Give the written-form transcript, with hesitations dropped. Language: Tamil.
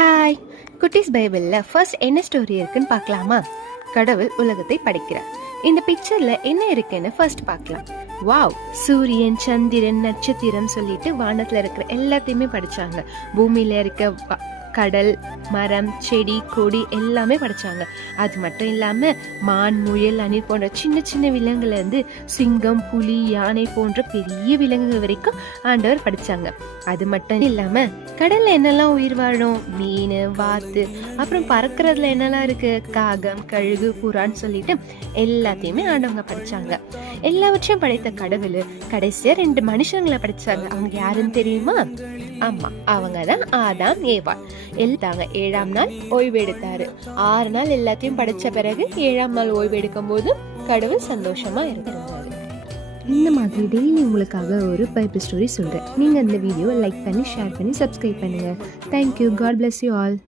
ஹாய், குட்டீஸ் பைபிளில் ஃபர்ஸ்ட் என்ன ஸ்டோரி இருக்குன்னு பார்க்கலாமா? கடவுள் உலகத்தை படைக்கிறார். இந்த பிக்சர்ல என்ன இருக்குன்னு ஃபர்ஸ்ட் பார்க்கலாம். வாவ், சூரியன், சந்திரன், நட்சத்திரம் சொல்லிட்டு வானத்துல இருக்கிற எல்லாத்தையுமே படைச்சாங்க. பூமியில இருக்க கடல், மரம், செடி, கொடி எல்லாமே படைச்சாங்க. அது மட்டும் இல்லாம மான், முயல், அணில் போன்ற சின்ன சின்ன விலங்குல இருந்து சிங்கம், புலி, யானை போன்ற பெரிய விலங்குகள் வரைக்கும் ஆண்டவர் படைச்சாங்க. அது மட்டும் இல்லாம கடல்ல என்னெல்லாம் உயிர் வாழும், மீன், வாத்து, அப்புறம் பறக்கிறதுல என்னெல்லாம் இருக்கு, காகம், கழுகு, புறான்னு சொல்லிட்டு எல்லாத்தையுமே ஆண்டவங்க படைச்சாங்க. எல்லாவற்றையும் படைத்த கடவுள் கடைசியா 2 மனுஷங்களை படைச்சாங்க. அவங்க யாருன்னு தெரியுமா? ஆமா, அவங்கதான் ஆதாம், ஏவாள். எழுத்தாங்க 7ஆம் நாள் ஓய்வு எடுத்தாரு. 6 நாள் எல்லாத்தையும் படைச்ச பிறகு 7ஆம் நாள் ஓய்வு எடுக்கும் போது கடவுள் சந்தோஷமா இருந்தாரு. இந்த மாதிரி டெய்லி உங்களுக்காக ஒரு பைபிள் ஸ்டோரி சொல்றேன். நீங்க இந்த வீடியோ லைக் பண்ணி, ஷேர் பண்ணி, சப்ஸ்கிரைப் பண்ணுங்க. Thank you. God bless you all.